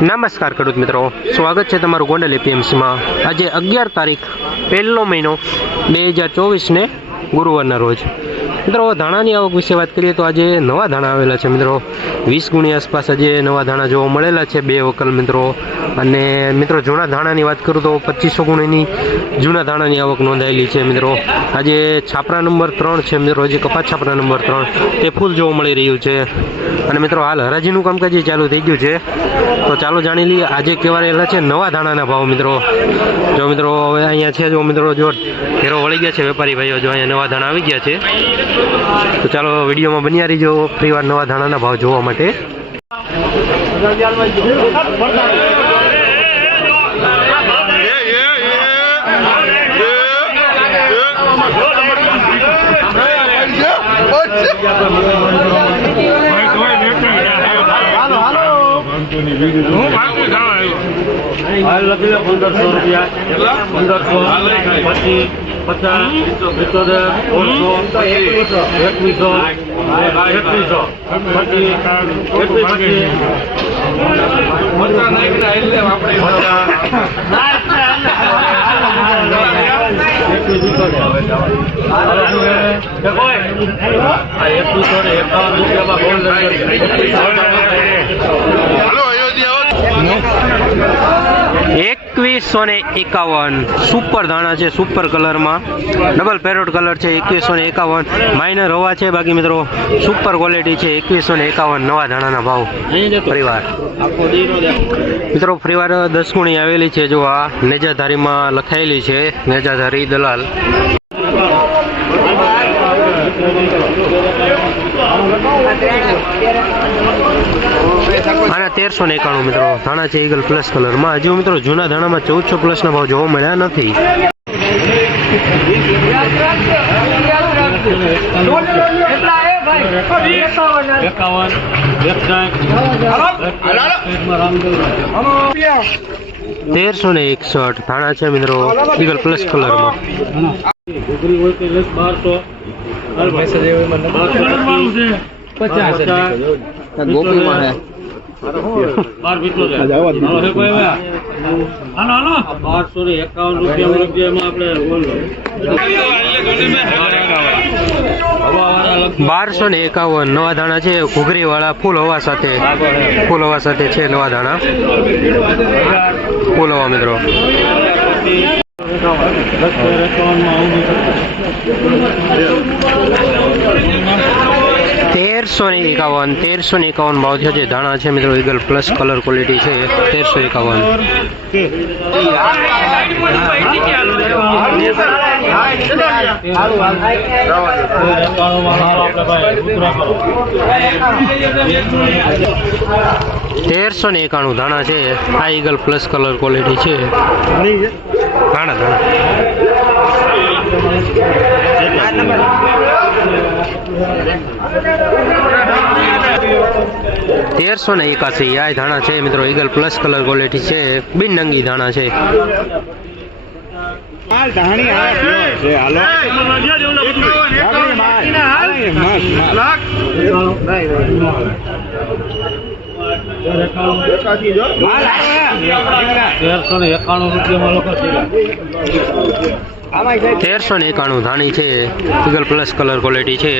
નમસ્કાર ખેડૂત મિત્રો, સ્વાગત છે તમારું ગોંડલ એપીએમસીમાં। આજે 11 તારીખ 1લો મહિનો 2024 ને ગુરુવારના રોજ મિત્રો ધાણાની આવક વિશે વાત કરીએ તો આજે નવા ધાણા આવેલા છે મિત્રો। 20 ગુણી આસપાસ આજે નવા ધાણા જોવા મળેલા છે, 2 વકલ મિત્રો। અને મિત્રો જૂના ધાણાની વાત કરું તો 2500 ગુણીની જૂના ધાણાની આવક નોંધાયેલી છે મિત્રો। આજે છાપરા નંબર 3 છે મિત્રો, હજી કપાસ છાપરા નંબર 3 તે ફૂલ જોવા મળી રહ્યું છે। અને મિત્રો હાલ હરાજીનું કામકાજ ચાલુ થઈ ગયું છે, તો ચાલો જાણી લઈએ આજે કેવા રહેલા છે નવા ધાણાના ભાવ મિત્રો। જો મિત્રો હવે અહીંયા છે, જો મિત્રો જો ઘેરો વળી ગયા છે વેપારી ભાઈઓ, જો અહીંયા નવા ધાણા આવી ગયા છે, તો ચાલો વિડીયોમાં બન્યા રહીજો ફરીવાર નવા ધાણાના ભાવ જોવા માટે। સુપર ધાણા છે, સુપર કલરમાં ડબલ પેરોટ કલર છે। 2151 માઇનર હવા છે, બાકી મિત્રો સુપર ક્વોલિટી છે। 2151 નવા ધાણાના ભાવ પરિવાર મિત્રો પરિવાર 10 ગુણી આવેલી છે। જો આ નેજાધારીમાં લખાયેલી છે, નેજાધારી દલાલ। આના 1391 મિત્રો ધાણા છે ઈગલ પ્લસ કલરમાં। હજુ મિત્રો જૂના ધાણામાં 1400 પ્લસના ભાવ જોવા મળ્યા નથી। તેરસો ને 61 ધાણા છે મિત્રો ઈગલ પ્લસ કલરમાં। બારસો ને 51 નવા ધાણા છે, ઘૂઘરી વાળા ફૂલ હવા સાથે છે નવા ધાણા, ફૂલ હવા મિત્રો। 1351 ભાવ થયો છે। ધાણા છે મિત્રો ઈગલ પ્લસ કલર ક્વોલિટી છે, 1351। તેરસો ને 91 ધાણા છે, આ ઈગલ પ્લસ કલર ક્વોલિટી છે ધાણા। 1381 આ ધાણા છે મિત્રો ઈગલ પ્લસ કલર ક્વોલિટી છે, બિનનંગી ધાણા છે। 1391 ધાણી છે ઈગલ પ્લસ કલર ક્વોલિટી છે।